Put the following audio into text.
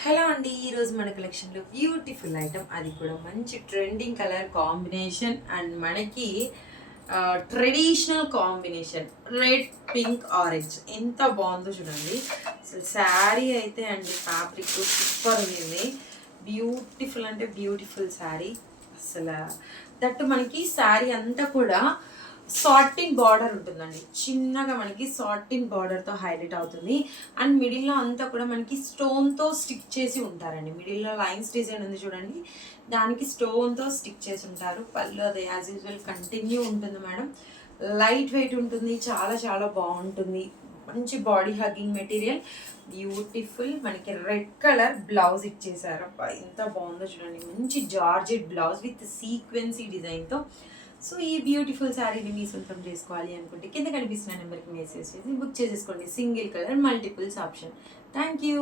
Hello అండి, ఈరోజు మన కలెక్షన్లో బ్యూటిఫుల్ ఐటమ్, అది కూడా మంచి ట్రెండింగ్ కలర్ కాంబినేషన్ అండ్ మనకి traditional combination red pink orange ఎంత బాగుందో చూడండి. అసలు శారీ అయితే అండి ఫ్యాబ్రిక్ సూపర్ ఉంది. బ్యూటిఫుల్ అంటే బ్యూటిఫుల్ శారీ. అసలు దట్టు మనకి శారీ అంతా కూడా సాటిన్ బార్డర్ ఉంటుందండి. చిన్నగా మనకి సాటిన్ బార్డర్తో హైలైట్ అవుతుంది. అండ్ మిడిల్లో అంతా కూడా మనకి స్టోన్తో స్టిక్ చేసి ఉంటారండి. మిడిల్లో లైన్స్ డిజైన్ ఉంది చూడండి, దానికి స్టోన్తో స్టిక్ చేసి ఉంటారు. పళ్ళు అదే యాజ్ యూజువల్ కంటిన్యూ ఉంటుంది మేడం. లైట్ వెయిట్ ఉంటుంది, చాలా చాలా బాగుంటుంది. మంచి బాడీ హగ్గింగ్ మెటీరియల్, బ్యూటిఫుల్. మనకి రెడ్ కలర్ బ్లౌజ్ ఇచ్చేసారు. అబ్బా ఎంత బాగుందో చూడండి. మంచి జార్జెట్ బ్లౌజ్ విత్ సీక్వెన్సీ డిజైన్తో. సో ఈ బ్యూటిఫుల్ శారీని మీ సొంతం చేసుకోవాలి అనుకుంటే కింద కనిపిస్తున్న నెంబర్కి మెసేజ్ చేసి బుక్ చేసేసుకోండి. Single colour, multiples option. Thank you.